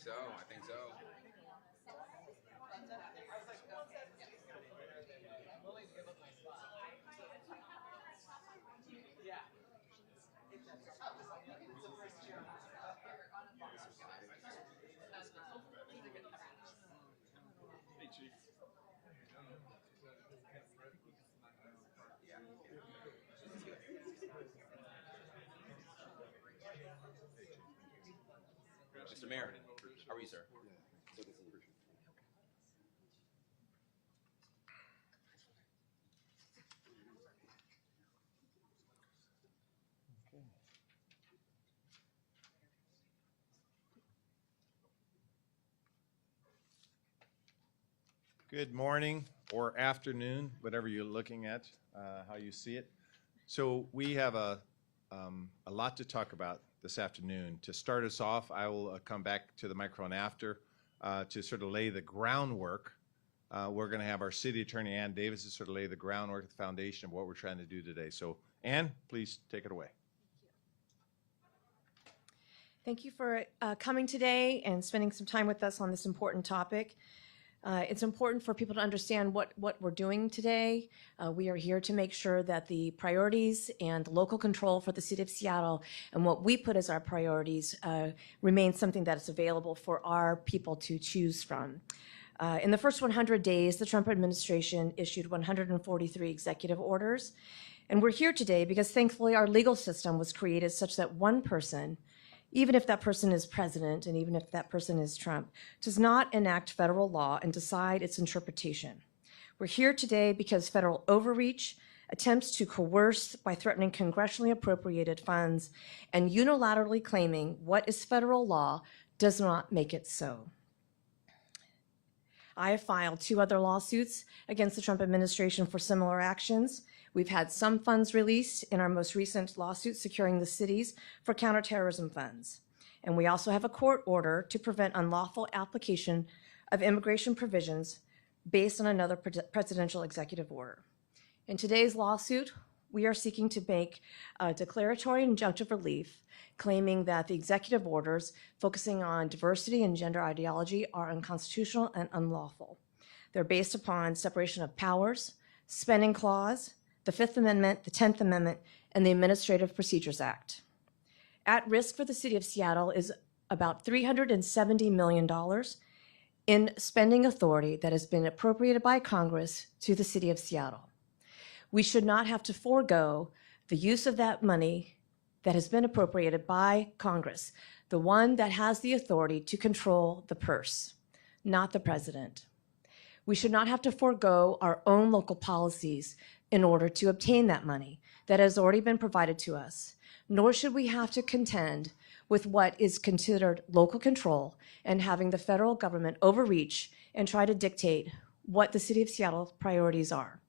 so. I think so. Mr. Mayor, how are you, sir? Good morning or afternoon, whatever you're looking at, how you see it. So we have a lot to talk about this afternoon. To start us off, I will come back to the microphone after to sort of lay the groundwork. We're going to have our city attorney, Ann Davison, sort of lay the groundwork, the foundation of what we're trying to do today. So Ann, please take it away. Thank you for coming today and spending some time with us on this important topic. It's important for people to understand what we're doing today. We are here to make sure that the priorities and local control for the city of Seattle and what we put as our priorities remain something that is available for our people to choose from. In the first 100 days, the Trump administration issued 143 executive orders. And we're here today because thankfully our legal system was created such that one person, even if that person is president and even if that person is Trump, does not enact federal law and decide its interpretation. We're here today because federal overreach, attempts to coerce by threatening congressionally appropriated funds, and unilaterally claiming what is federal law does not make it so. I have filed 2 other lawsuits against the Trump administration for similar actions. We've had some funds released in our most recent lawsuit securing the cities for counterterrorism funds. And we also have a court order to prevent unlawful application of immigration provisions based on another presidential executive order. In today's lawsuit, we are seeking to make a declaratory injunctive relief claiming that the executive orders focusing on diversity and gender ideology are unconstitutional and unlawful. They're based upon separation of powers, spending clause, the Fifth Amendment, the 10th Amendment, and the Administrative Procedures Act. At risk for the city of Seattle is about $370 million in spending authority that has been appropriated by Congress to the city of Seattle. We should not have to forego the use of that money that has been appropriated by Congress, the one that has the authority to control the purse, not the president. We should not have to forego our own local policies in order to obtain that money that has already been provided to us, nor should we have to contend with what is considered local control and having the federal government overreach and try to dictate what the city of Seattle's priorities are.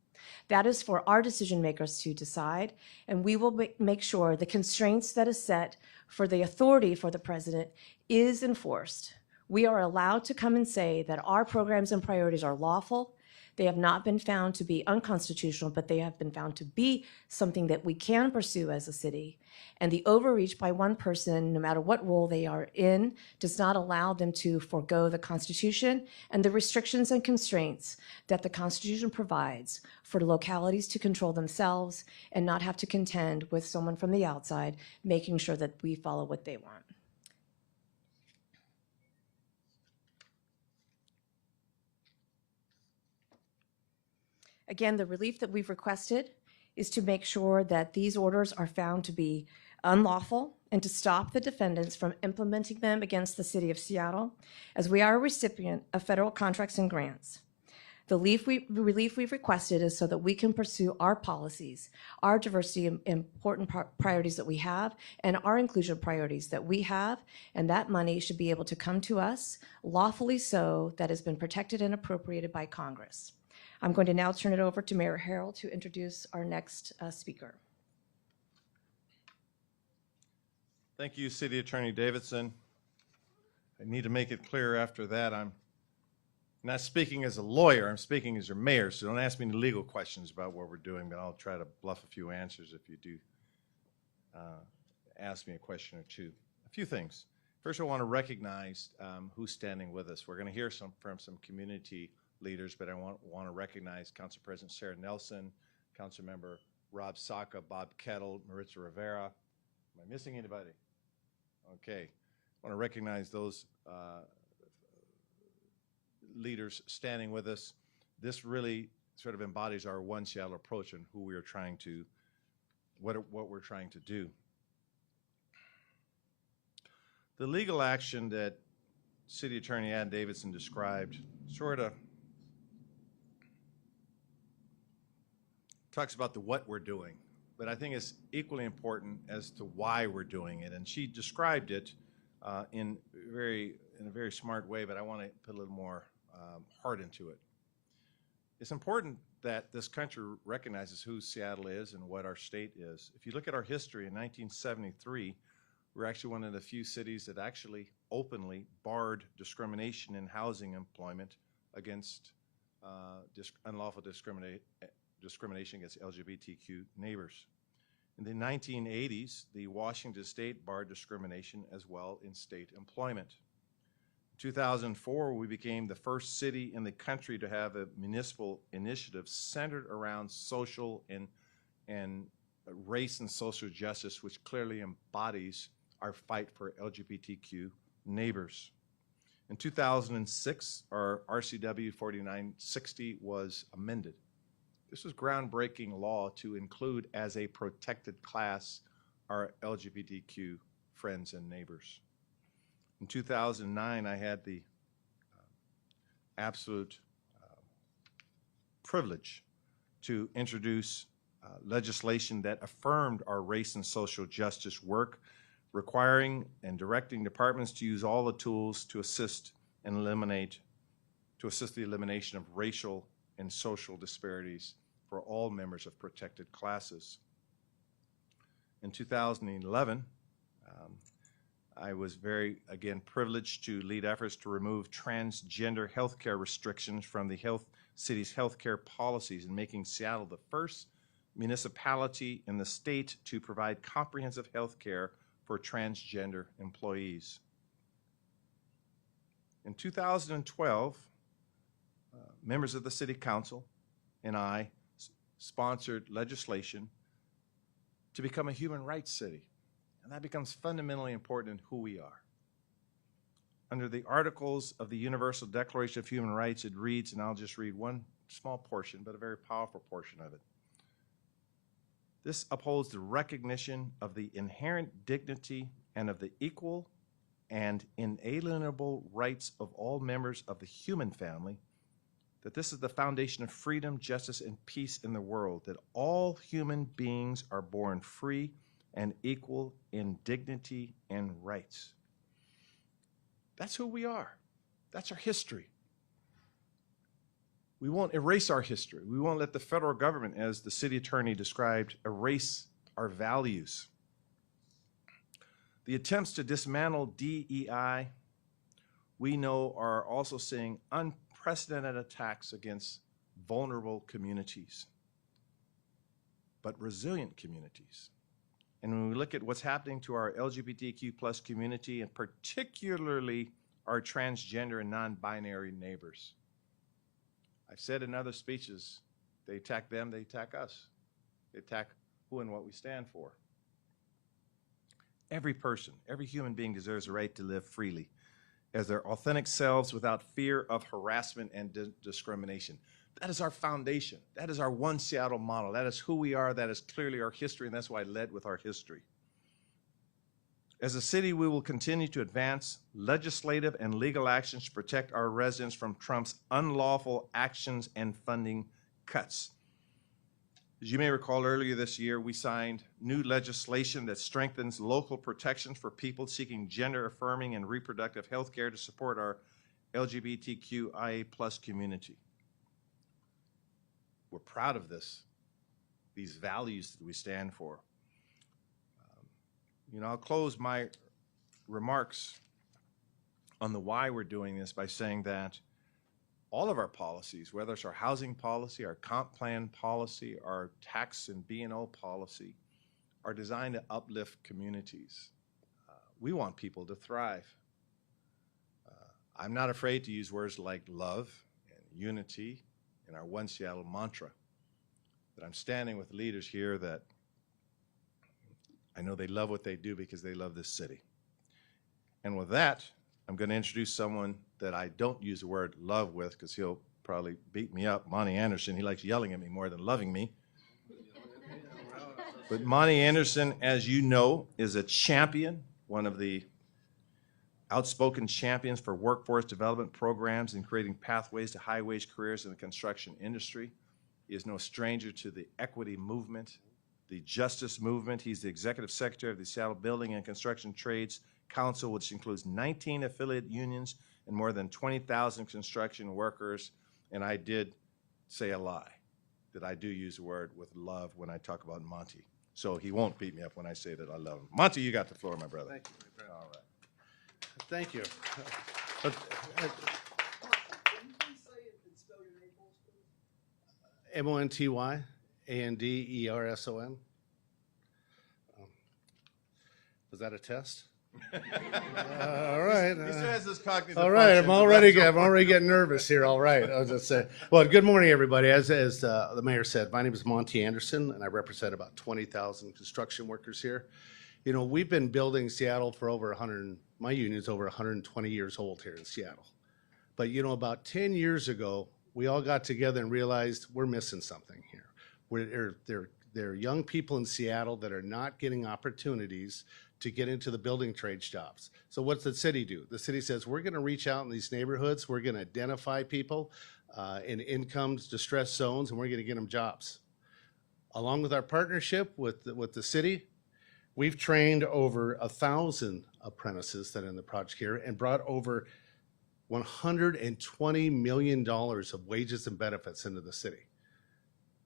That is for our decision makers to decide, and we will make sure the constraints that is set for the authority for the president is enforced. We are allowed to come and say that our programs and priorities are lawful. They have not been found to be unconstitutional, but they have been found to be something that we can pursue as a city. And the overreach by one person, no matter what role they are in, does not allow them to forego the Constitution and the restrictions and constraints that the Constitution provides for localities to control themselves and not have to contend with someone from the outside, making sure that we follow what they want. Again, the relief that we've requested is to make sure that these orders are found to be unlawful and to stop the defendants from implementing them against the city of Seattle, as we are a recipient of federal contracts and grants. The relief we've requested is so that we can pursue our policies, our diversity and important priorities that we have, and our inclusion priorities that we have, and that money should be able to come to us lawfully so that has been protected and appropriated by Congress. I'm going to now turn it over to Mayor Harrell to introduce our next speaker. Thank you, City Attorney Davison. I need to make it clear after that I'm not speaking as a lawyer, I'm speaking as your mayor, so don't ask me any legal questions about what we're doing, but I'll try to bluff a few answers if you do ask me a question or two. A few things. First, I want to recognize who's standing with us. We're going to hear from some community leaders, but I want to recognize Council President Sarah Nelson, Council Member Rob Saka, Bob Kettle, Maritza Rivera. Am I missing anybody? Okay. I want to recognize those leaders standing with us. This really sort of embodies our One Seattle approach and who we are trying to, what we're trying to do. The legal action that City Attorney Ann Davison described sort of talks about the what we're doing, but I think it's equally important as to why we're doing it. And she described it in a very smart way, but I want to put a little more heart into it. It's important that this country recognizes who Seattle is and what our state is. If you look at our history, in 1973, we're actually one of the few cities that actually openly barred discrimination in housing employment against unlawful discrimination against LGBTQ neighbors. In the 1980s, the Washington State barred discrimination as well in state employment. In 2004, we became the first city in the country to have a municipal initiative centered around social and race and social justice, which clearly embodies our fight for LGBTQ neighbors. In 2006, our RCW 4960 was amended. This was groundbreaking law to include as a protected class our LGBTQ friends and neighbors. In 2009, I had the absolute privilege to introduce legislation that affirmed our race and social justice work, requiring and directing departments to use all the tools to assist the elimination of racial and social disparities for all members of protected classes. In 2011, I was again, privileged to lead efforts to remove transgender healthcare restrictions from the city's healthcare policies, and making Seattle the first municipality in the state to provide comprehensive healthcare for transgender employees. In 2012, members of the City Council and I sponsored legislation to become a human rights city. And that becomes fundamentally important in who we are. Under the Articles of the Universal Declaration of Human Rights, it reads, and I'll just read one small portion, but a very powerful portion of it. This upholds the recognition of the inherent dignity and of the equal and inalienable rights of all members of the human family, that this is the foundation of freedom, justice, and peace in the world, that all human beings are born free and equal in dignity and rights. That's who we are. That's our history. We won't erase our history. We won't let the federal government, as the city attorney described, erase our values. The attempts to dismantle DEI, we know, are also seeing unprecedented attacks against vulnerable communities, but resilient communities. And when we look at what's happening to our LGBTQ plus community, and particularly our transgender and non-binary neighbors, I've said in other speeches, they attack them, they attack us. They attack who and what we stand for. Every person, every human being deserves a right to live freely as their authentic selves without fear of harassment and discrimination. That is our foundation. That is our One Seattle model. That is who we are. That is clearly our history, and that's why I led with our history. As a city, we will continue to advance legislative and legal actions to protect our residents from Trump's unlawful actions and funding cuts. As you may recall, earlier this year, we signed new legislation that strengthens local protections for people seeking gender-affirming and reproductive health care to support our LGBTQIA+ community. We're proud of these values that we stand for. I'll close my remarks on the why we're doing this by saying that all of our policies, whether it's our housing policy, our comp plan policy, our tax and B&O policy, are designed to uplift communities. we want people to thrive. I'm not afraid to use words like love and unity in our One Seattle mantra. But I'm standing with leaders here that I know they love what they do because they love this city. And with that, I'm going to introduce someone that I don't use the word love with because he'll probably beat me up, Monty Anderson. He likes yelling at me more than loving me. But Monty Anderson, as you know, is a champion, one of the outspoken champions for workforce development programs and creating pathways to high-wage careers in the construction industry. He is no stranger to the equity movement, the justice movement. He's the executive secretary of the Seattle Building and Construction Trades Council, which includes 19 affiliate unions and more than 20,000 construction workers. And I did say a lie, that I do use the word with love when I talk about Monty. So he won't beat me up when I say that I love him. Monty, you got the floor, my brother. Thank you, my friend. All right. Thank you. Monty Anderson. Was that a test? All right. He still has this cognitive All right, function, I'm already getting nervous here. All right, I was just saying. Well, good morning, everybody. As the mayor said, my name is Monty Anderson, and I represent about 20,000 construction workers here. You know, we've been building Seattle for over 100. My union's over 120 years old here in Seattle. But you know, about 10 years ago, we all got together and realized we're missing something here. There are young people in Seattle that are not getting opportunities to get into the building trades jobs. So what's the city do? The city says, we're gonna reach out in these neighborhoods, we're gonna identify people in income distressed zones, and we're gonna get them jobs. Along with our partnership with the city, we've trained over 1,000 apprentices that are in the project here and brought over $120 million of wages and benefits into the city.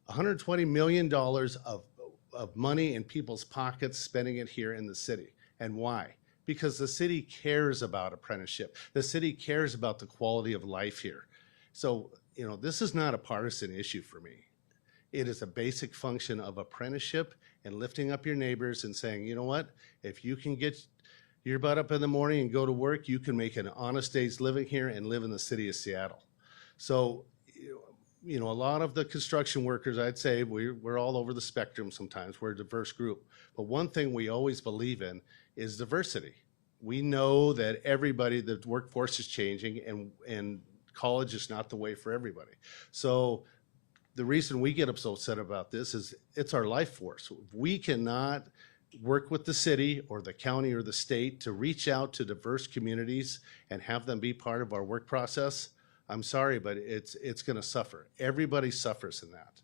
$120 million of money in people's pockets, spending it here in the city. And why? Because the city cares about apprenticeship. The city cares about the quality of life here. So, you know, this is not a partisan issue for me. It is a basic function of apprenticeship and lifting up your neighbors and saying, you know what, if you can get your butt up in the morning and go to work, you can make an honest day's living here and live in the city of Seattle. So, you know, a lot of the construction workers, I'd say we're all over the spectrum sometimes. We're a diverse group. But one thing we always believe in is diversity. We know that the workforce is changing, and college is not the way for everybody. So the reason we get so upset about this is it's our life force. We cannot work with the city or the county or the state to reach out to diverse communities and have them be part of our work process. I'm sorry, but it's going to suffer. Everybody suffers in that.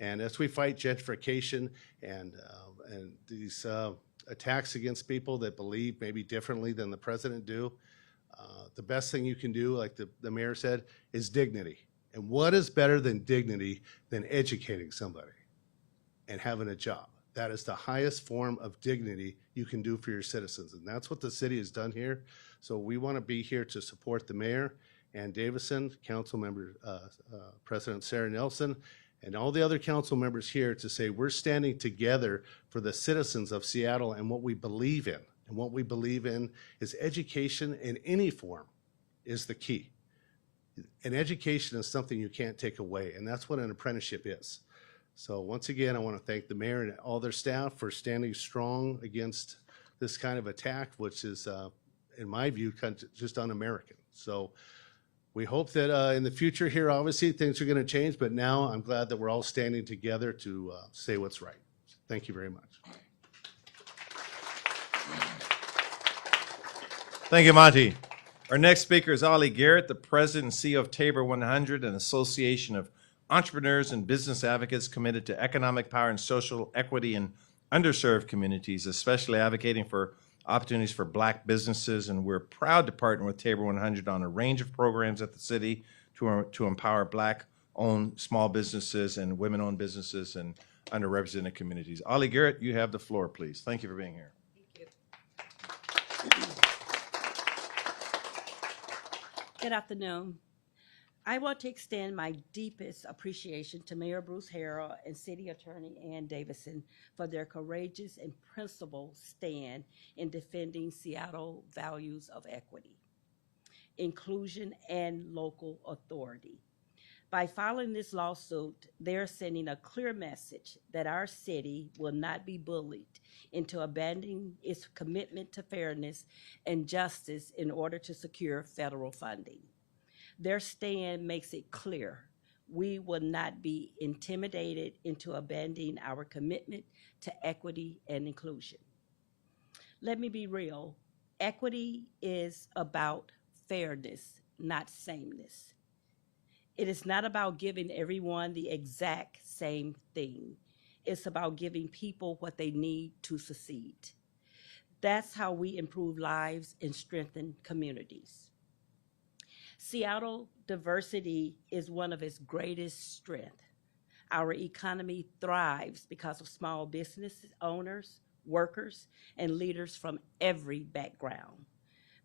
And as we fight gentrification and these attacks against people that believe maybe differently than the president do, the best thing you can do, like the mayor said, is dignity. And what is better than dignity than educating somebody and having a job? That is the highest form of dignity you can do for your citizens. And that's what the city has done here. So we want to be here to support the mayor and Davison, Council Member President Sarah Nelson, and all the other council members here to say we're standing together for the citizens of Seattle and what we believe in. And what we believe in is education in any form is the key. And education is something you can't take away, and that's what an apprenticeship is. So once again, I want to thank the mayor and all their staff for standing strong against this kind of attack, which is, in my view, kind of just un-American. So we hope that in the future here, obviously, things are going to change, but now I'm glad that we're all standing together to say what's right. Thank you very much. Thank you, Monty. Our next speaker is Ollie Garrett, the president and CEO of Tabor 100, an association of entrepreneurs and business advocates committed to economic power and social equity in underserved communities, especially advocating for opportunities for Black businesses. And we're proud to partner with Tabor 100 on a range of programs at the city to empower Black-owned small businesses and women-owned businesses and underrepresented communities. Ollie Garrett, you have the floor, please. Thank you for being here. Good afternoon. I want to extend my deepest appreciation to Mayor Bruce Harrell and City Attorney Ann Davison for their courageous and principled stand in defending Seattle values of equity, inclusion, and local authority. By filing this lawsuit, they're sending a clear message that our city will not be bullied into abandoning its commitment to fairness and justice in order to secure federal funding. Their stand makes it clear we will not be intimidated into abandoning our commitment to equity and inclusion. Let me be real, equity is about fairness, not sameness. It is not about giving everyone the exact same thing. It's about giving people what they need to succeed. That's how we improve lives and strengthen communities. Seattle diversity is one of its greatest strengths. Our economy thrives because of small business owners, workers, and leaders from every background.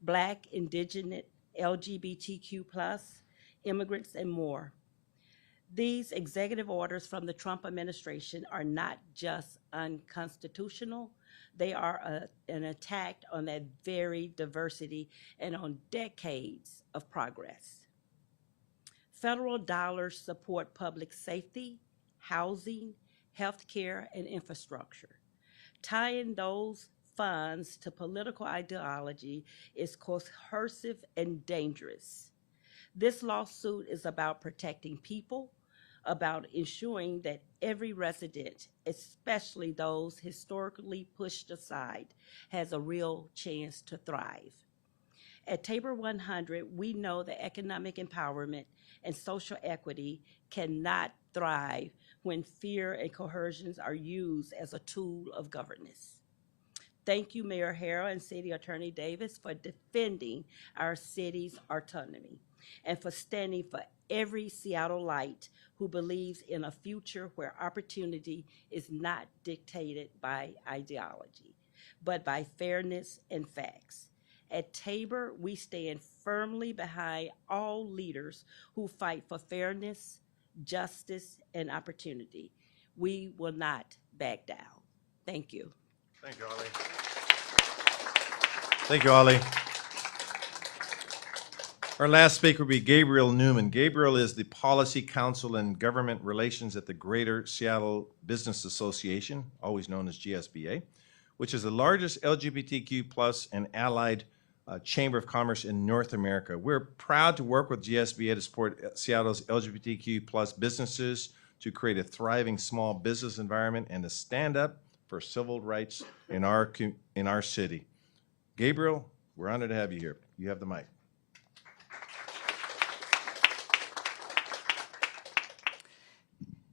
Black, Indigenous, LGBTQ, immigrants, and more. These executive orders from the Trump administration are not just unconstitutional, they are an attack on that very diversity and on decades of progress. Federal dollars support public safety, housing, healthcare, and infrastructure. Tying those funds to political ideology is coercive and dangerous. This lawsuit is about protecting people, about ensuring that every resident, especially those historically pushed aside, has a real chance to thrive. At Tabor 100, we know that economic empowerment and social equity cannot thrive when fear and coercions are used as a tool of governance. Thank you, Mayor Harrell and City Attorney Davis, for defending our city's autonomy and for standing for every Seattleite who believes in a future where opportunity is not dictated by ideology, but by fairness and facts. At Tabor, we stand firmly behind all leaders who fight for fairness, justice, and opportunity. We will not back down. Thank you. Thank you, Ollie. Thank you, Ollie. Our last speaker will be Gabriel Newman. Gabriel is the Policy Counsel and Government Relations at the Greater Seattle Business Association, always known as GSBA, which is the largest LGBTQ plus and allied Chamber of Commerce in North America. We're proud to work with GSBA to support Seattle's LGBTQ plus businesses to create a thriving small business environment and to stand up for civil rights in our city. Gabriel, we're honored to have you here. You have the mic.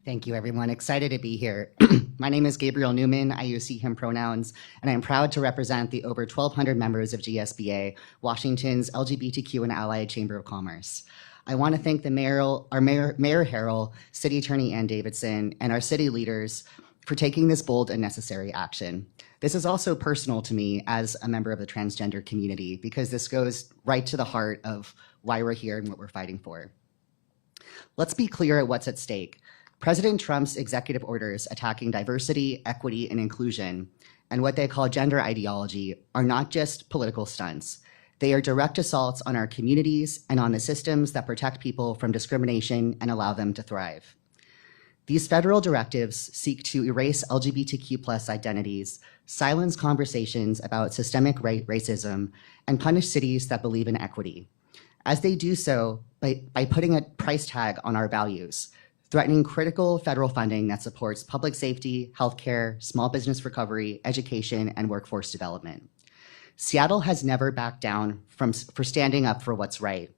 Thank you, everyone. Excited to be here. My name is Gabriel Newman. I use he, him pronouns, and I am proud to represent the over 1,200 members of GSBA, Washington's LGBTQ and Allied Chamber of Commerce. I want to thank the Mayor Harrell, City Attorney Ann Davison, and our city leaders for taking this bold and necessary action. This is also personal to me as a member of the transgender community because this goes right to the heart of why we're here and what we're fighting for. Let's be clear at what's at stake. President Trump's executive orders attacking diversity, equity, and inclusion, and what they call gender ideology, are not just political stunts. They are direct assaults on our communities and on the systems that protect people from discrimination and allow them to thrive. These federal directives seek to erase LGBTQ+ identities, silence conversations about systemic racism, and punish cities that believe in equity. As they do so by putting a price tag on our values, threatening critical federal funding that supports public safety, healthcare, small business recovery, education, and workforce development. Seattle has never backed down for standing up for what's right,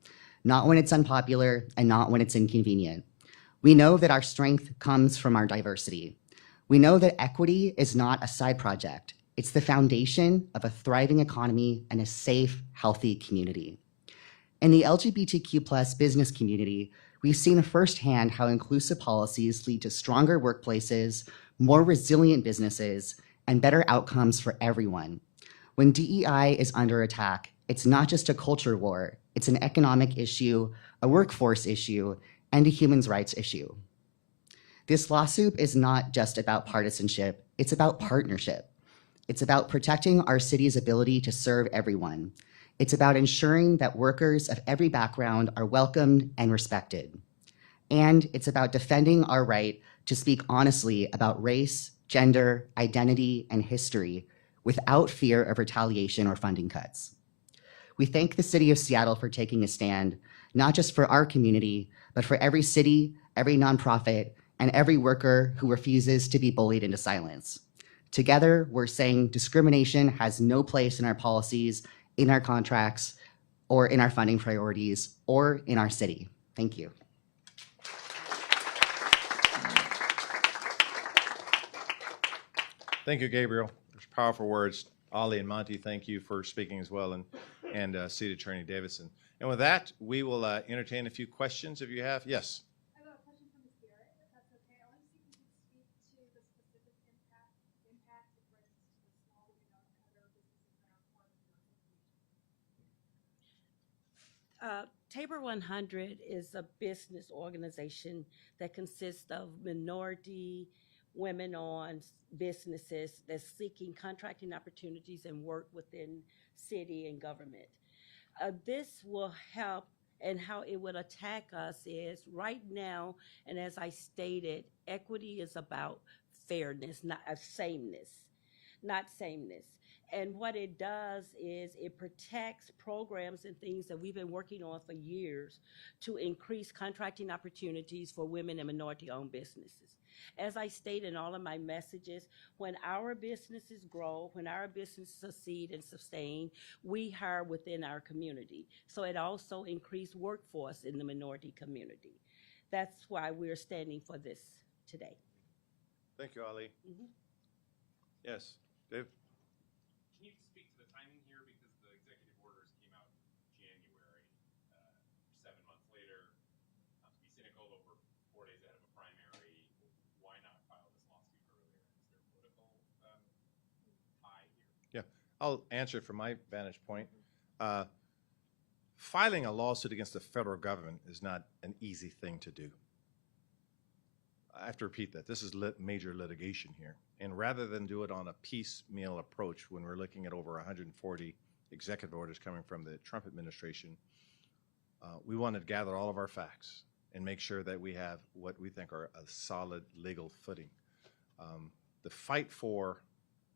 not when it's unpopular and not when it's inconvenient. We know that our strength comes from our diversity. We know that equity is not a side project. It's the foundation of a thriving economy and a safe, healthy community. In the LGBTQ+ business community, we've seen firsthand how inclusive policies lead to stronger workplaces, more resilient businesses, and better outcomes for everyone. When DEI is under attack, it's not just a culture war, it's an economic issue, a workforce issue, and a human rights issue. This lawsuit is not just about partisanship, it's about partnership. It's about protecting our city's ability to serve everyone. It's about ensuring that workers of every background are welcomed and respected. And it's about defending our right to speak honestly about race, gender, identity, and history without fear of retaliation or funding cuts. We thank the City of Seattle for taking a stand, not just for our community, but for every city, every nonprofit, and every worker who refuses to be bullied into silence. Together, we're saying discrimination has no place in our policies, in our contracts, or in our funding priorities, or in our city. Thank you. Thank you, Gabriel. There's powerful words. Ollie and Monty, thank you for speaking as well, and City Attorney Davison. And with that, we will entertain a few questions if you have. Yes. I have a question from Ms. Garrett, if that's okay. I want to see if you could speak to the specific impact it brings to the small and other businesses that are part of your organization. Tabor 100 is a business organization that consists of minority, women-owned businesses that's seeking contracting opportunities and work within city and government. This will help, and how it would attack us is right now, and as I stated, equity is about fairness, not sameness, not sameness. And what it does is it protects programs and things that we've been working on for years to increase contracting opportunities for women and minority-owned businesses. As I state in all of my messages, when our businesses grow, when our businesses succeed and sustain, we hire within our community. So it also increased workforce in the minority community. That's why we're standing for this today. Thank you, Ollie. Yes, Dave? Can you speak to the timing here? Because the executive orders came out in January, 7 months later. Not to be cynical, but we're 4 days ahead of a primary. Why not file this lawsuit earlier? Is there political tie here? Yeah, I'll answer from my vantage point. Filing a lawsuit against the federal government is not an easy thing to do. I have to repeat that. This is major litigation here. And rather than do it on a piecemeal approach when we're looking at over 140 executive orders coming from the Trump administration, we wanted to gather all of our facts and make sure that we have what we think are a solid legal footing. The fight for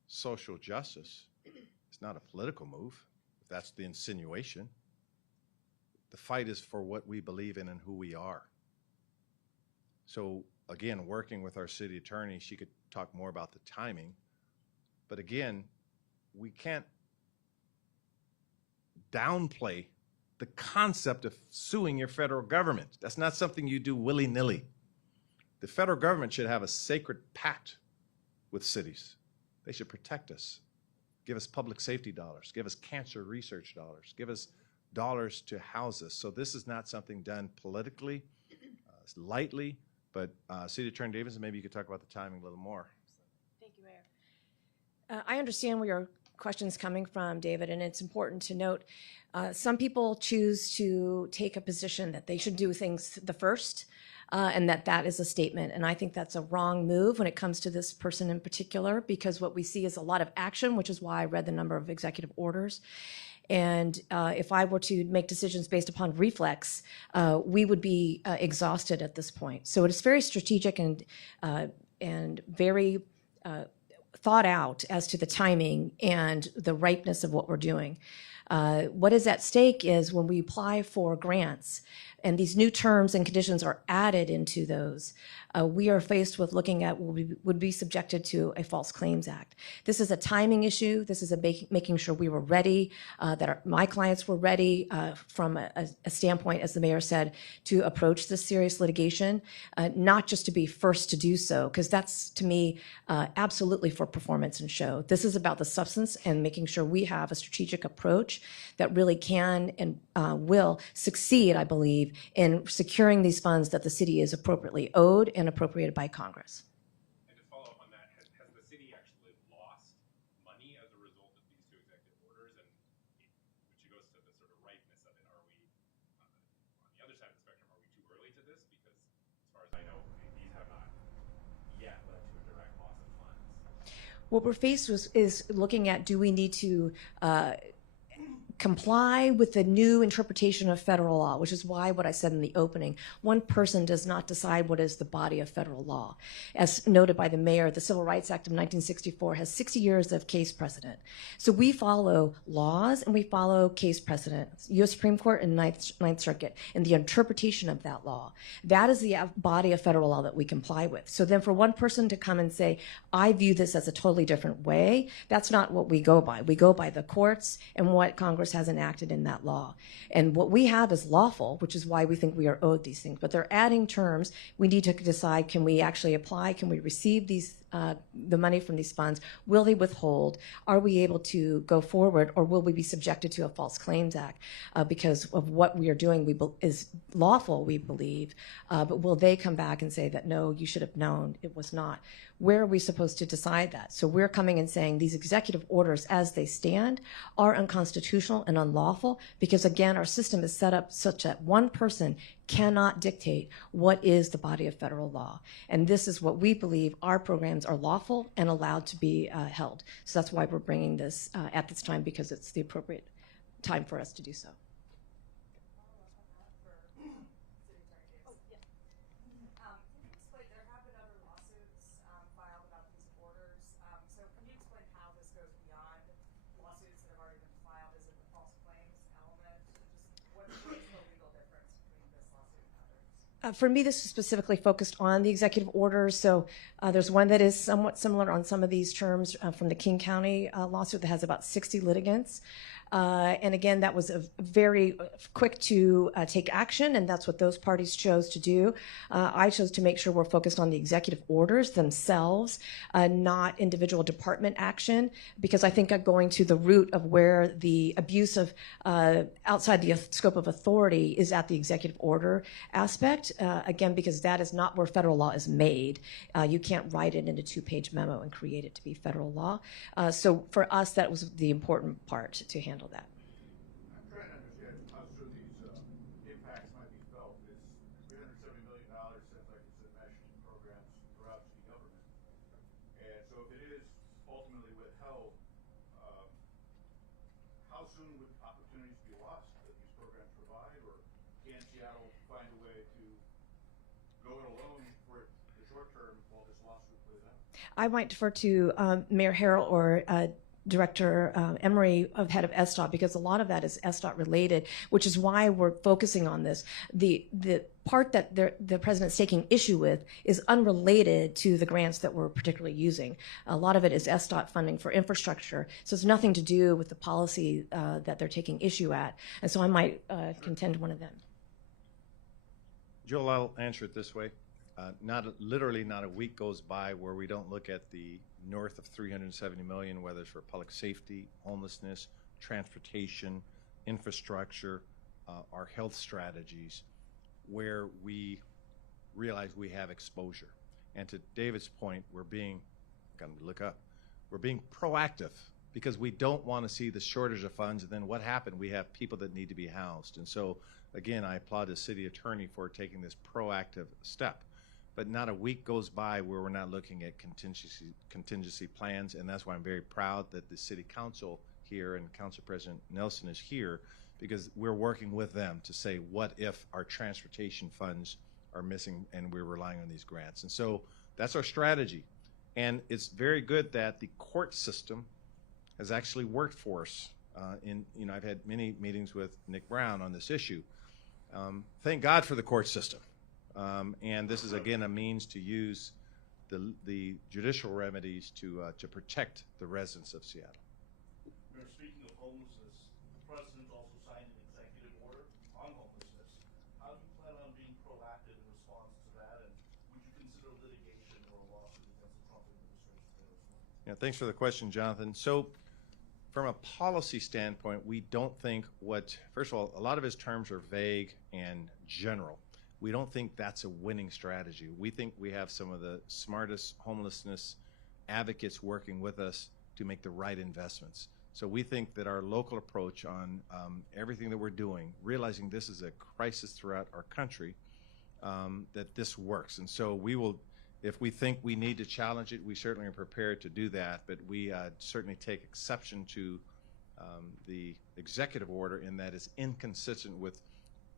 social justice is not a political move, if that's the insinuation. The fight is for what we believe in and who we are. So again, working with our city attorney, she could talk more about the timing. But again, we can't downplay the concept of suing your federal government. That's not something you do willy-nilly. The federal government should have a sacred pact with cities. They should protect us, give us public safety dollars, give us cancer research dollars, give us dollars to house us. So this is not something done politically, lightly, but City Attorney Davison, maybe you could talk about the timing a little more. Thank you, Mayor. I understand where your question's coming from, David, and it's important to note some people choose to take a position that they should do things the first, and that is a statement. And I think that's a wrong move when it comes to this person in particular, because what we see is a lot of action, which is why I read the number of executive orders. And if I were to make decisions based upon reflex, we would be exhausted at this point. So it is very strategic and very thought out as to the timing and the ripeness of what we're doing. What is at stake is when we apply for grants and these new terms and conditions are added into those, we are faced with looking at what we would be subjected to a False Claims Act. This is a timing issue. This is making sure we were ready, that my clients were ready from a standpoint, as the mayor said, to approach this serious litigation, not just to be first to do so, because that's, to me, absolutely for performance and show. This is about the substance and making sure we have a strategic approach that really can and will succeed, I believe, in securing these funds that the city is appropriately owed and appropriated by Congress. And to follow up on that, has the city actually lost money as a result of these two executive orders? And which goes to the sort of ripeness of it. Are we on the other side of the What we're faced with is looking at, do we need to comply with the new interpretation of federal law, which is why what I said in the opening, one person does not decide what is the body of federal law. As noted by the mayor, the Civil Rights Act of 1964 has 60 years of case precedent. So we follow laws and we follow case precedent, U.S. Supreme Court and Ninth Circuit, and the interpretation of that law. That is the body of federal law that we comply with. So then for one person to come and say, I view this as a totally different way, that's not what we go by. We go by the courts and what Congress has enacted in that law. And what we have is lawful, which is why we think we are owed these things. But they're adding terms. We need to decide, can we actually apply? Can we receive these the money from these funds? Will they withhold? Are we able to go forward, or will we be subjected to a False Claims Act because of what we are doing is lawful, we believe, but will they come back and say that, no, you should have known it was not? Where are we supposed to decide that? So we're coming and saying these executive orders as they stand are unconstitutional and unlawful because, again, our system is set up such that one person cannot dictate what is the body of federal law. And this is what we believe our programs are lawful and allowed to be held. So that's why we're bringing this at this time, because it's the appropriate time for us to do so. For me, this is specifically focused on the executive orders. So there's one that is somewhat similar on some of these terms from the King County lawsuit that has about 60 litigants. And again, that was a very quick to take action, and that's what those parties chose to do. I chose to make sure we're focused on the executive orders themselves, not individual department action, because I think going to the root of where the abuse of outside the scope of authority is at the executive order aspect, again, because that is not where federal law is made. You can't write it in a two-page memo and create it to be federal law. So for us, that was the important part to handle that. I'm trying to understand how soon these impacts might be felt. It's $370 million sounds like it's enmeshed in programs throughout city government. And so if it is ultimately withheld, how soon would opportunities be lost that these programs provide, or can Seattle find a way to go it alone for the short term while this lawsuit plays out? I might defer to Mayor Harrell or Director Emery, head of SDOT, because a lot of that is SDOT related, which is why we're focusing on this. The part that the president's taking issue with is unrelated to the grants that we're particularly using. A lot of it is SDOT funding for infrastructure, so it's nothing to do with the policy that they're taking issue at. And so I might contend one of them. Joel, I'll answer it this way. Literally not a week goes by where we don't look at the north of $370 million, whether it's for public safety, homelessness, transportation, infrastructure, our health strategies, where we realize we have exposure. And to David's point, we're being proactive because we don't want to see the shortage of funds, and then what happened? We have people that need to be housed. And so, again, I applaud the city attorney for taking this proactive step. But not a week goes by where we're not looking at contingency plans, and that's why I'm very proud that the city council here and Council President Nelson is here, because we're working with them to say, what if our transportation funds are missing and we're relying on these grants? And so that's our strategy. And it's very good that the court system has actually worked for us. I've had many meetings with Nick Brown on this issue. Thank God for the court system. And this is, again, a means to use the judicial remedies to protect the residents of Seattle. Mayor, speaking of homelessness, the president also signed an executive order on homelessness. How do you plan on being proactive in response to that, and would you consider litigation or a lawsuit against the Trump administration? Yeah, thanks for the question, Jonathan. So from a policy standpoint, we don't think first of all, a lot of his terms are vague and general. We don't think that's a winning strategy. We think we have some of the smartest homelessness advocates working with us to make the right investments. So we think that our local approach on everything that we're doing, realizing this is a crisis throughout our country, that this works. And so we will If we think we need to challenge it, we certainly are prepared to do that, but we certainly take exception to the executive order in that it's inconsistent with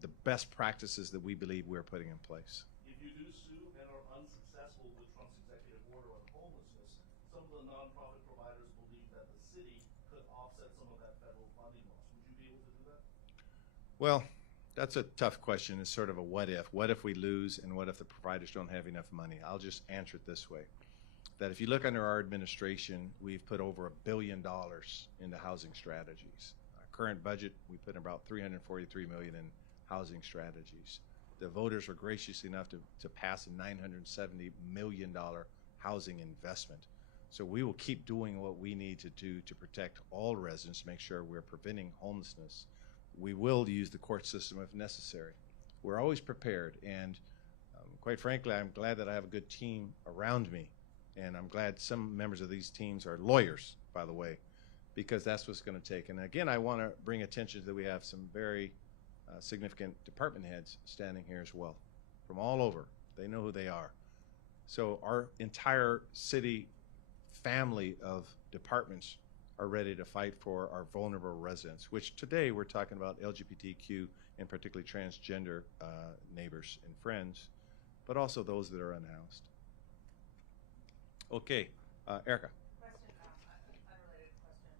the best practices that we believe we're putting in place. If you do sue and are unsuccessful with Trump's executive order on homelessness, some of the nonprofit providers believe that the city could offset some of that federal funding loss. Would you be able to do that? Well, that's a tough question. It's sort of a what if. What if we lose, and what if the providers don't have enough money? I'll just answer it this way. That if you look under our administration, we've put over $1 billion into housing strategies. Our current budget, we put about $343 million in housing strategies. The voters were gracious enough to pass a $970 million housing investment. So we will keep doing what we need to do to protect all residents, make sure we're preventing homelessness. We will use the court system if necessary. We're always prepared, and quite frankly, I'm glad that I have a good team around me, and I'm glad some members of these teams are lawyers, by the way, because that's what's going to take. And again, I want to bring attention that we have some very significant department heads standing here as well, from all over. They know who they are. So our entire city family of departments are ready to fight for our vulnerable residents, which today we're talking about LGBTQ and particularly transgender neighbors and friends, but also those that are unhoused. Okay, Erica. Question, unrelated question.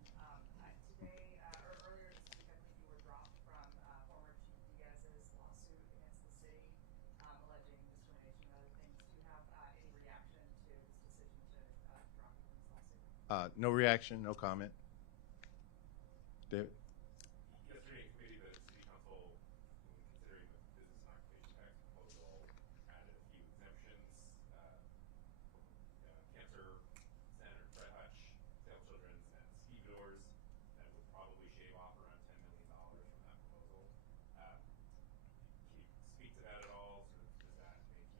Today, or earlier this week, I believe you were dropped from former Chief Diaz's lawsuit against the city, alleging discrimination and other things. Do you have any reaction to this decision to drop you from this lawsuit? No reaction, no comment. David? Yesterday in committee, the city council, when considering the business and occupation tax proposal, added a few exemptions. Cancer Senator Fred Hutch, Sale Children's, and stevedores that would probably shave off around $10 million from that proposal. Can you speak to that at all? Sort of, does that make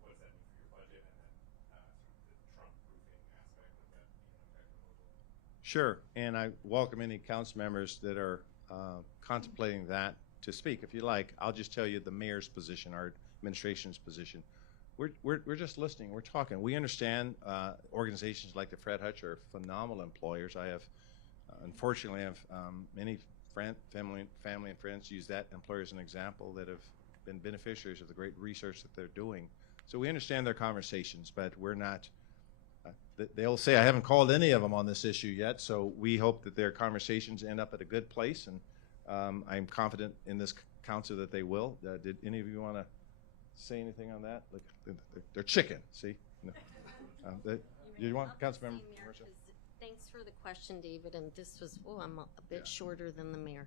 what does that mean for your budget, and then sort of the Trump-proofing aspect of that being an impact proposal? Sure, and I welcome any council members that are contemplating that to speak. If you like, I'll just tell you the mayor's position, our administration's position. We're just listening, we're talking. We understand organizations like the Fred Hutch are phenomenal employers. I have, unfortunately, many family and friends use that employer as an example that have been beneficiaries of the great research that they're doing. So we understand their conversations, but we're not, they'll say, I haven't called any of them on this issue yet, so we hope that their conversations end up at a good place, and I'm confident in this council that they will. Did any of you want to say anything on that? Look, they're chicken, see? No. You want, Councilmember? Thanks for the question, David, and this was, I'm a bit shorter than the mayor.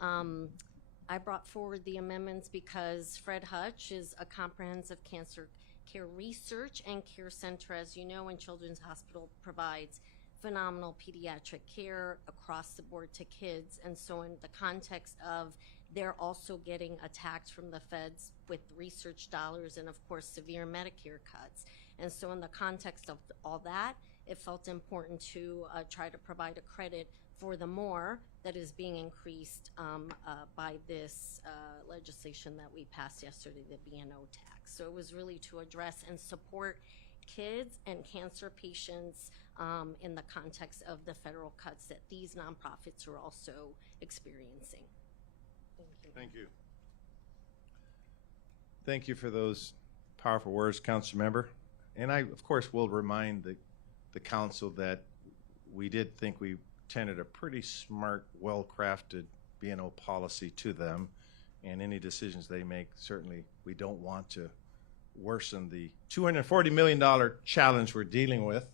I brought forward the amendments because Fred Hutch is a comprehensive cancer care research and care center, as you know, and Children's Hospital provides phenomenal pediatric care across the board to kids. And so in the context of they're also getting attacked from the feds with research dollars and of course severe Medicare cuts. And so in the context of all that, it felt important to try to provide a credit for the more that is being increased by this legislation that we passed yesterday, the B&O tax. So it was really to address and support kids and cancer patients in the context of the federal cuts that these nonprofits are also experiencing. Thank you. Thank you. Thank you for those powerful words, Council Member. And I, of course, will remind the council that we did think we tendered a pretty smart, well-crafted B&O policy to them, and any decisions they make, certainly we don't want to worsen the $240 million challenge we're dealing with,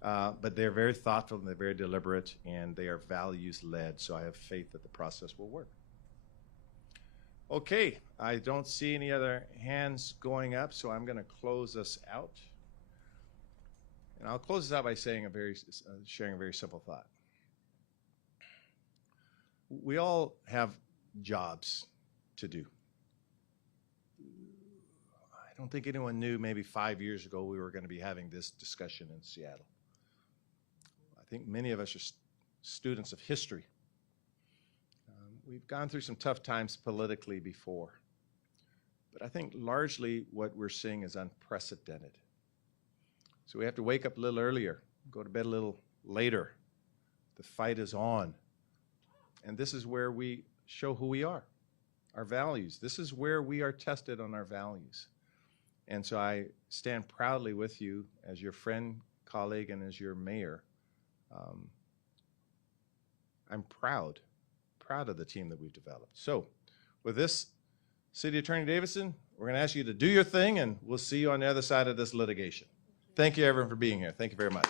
but they're very thoughtful and they're very deliberate and they are values-led, so I have faith that the process will work. Okay, I don't see any other hands going up, so I'm going to close us out. And I'll close this out by saying sharing a very simple thought. We all have jobs to do. I don't think anyone knew maybe 5 years ago we were going to be having this discussion in Seattle. I think many of us are students of history. We've gone through some tough times politically before, but I think largely what we're seeing is unprecedented. So we have to wake up a little earlier, go to bed a little later. The fight is on. And this is where we show who we are, our values. This is where we are tested on our values. And so I stand proudly with you as your friend, colleague, and as your mayor. I'm proud of the team that we've developed. So with this, City Attorney Davison, we're going to ask you to do your thing, and we'll see you on the other side of this litigation. Thank you, everyone, for being here. Thank you very much.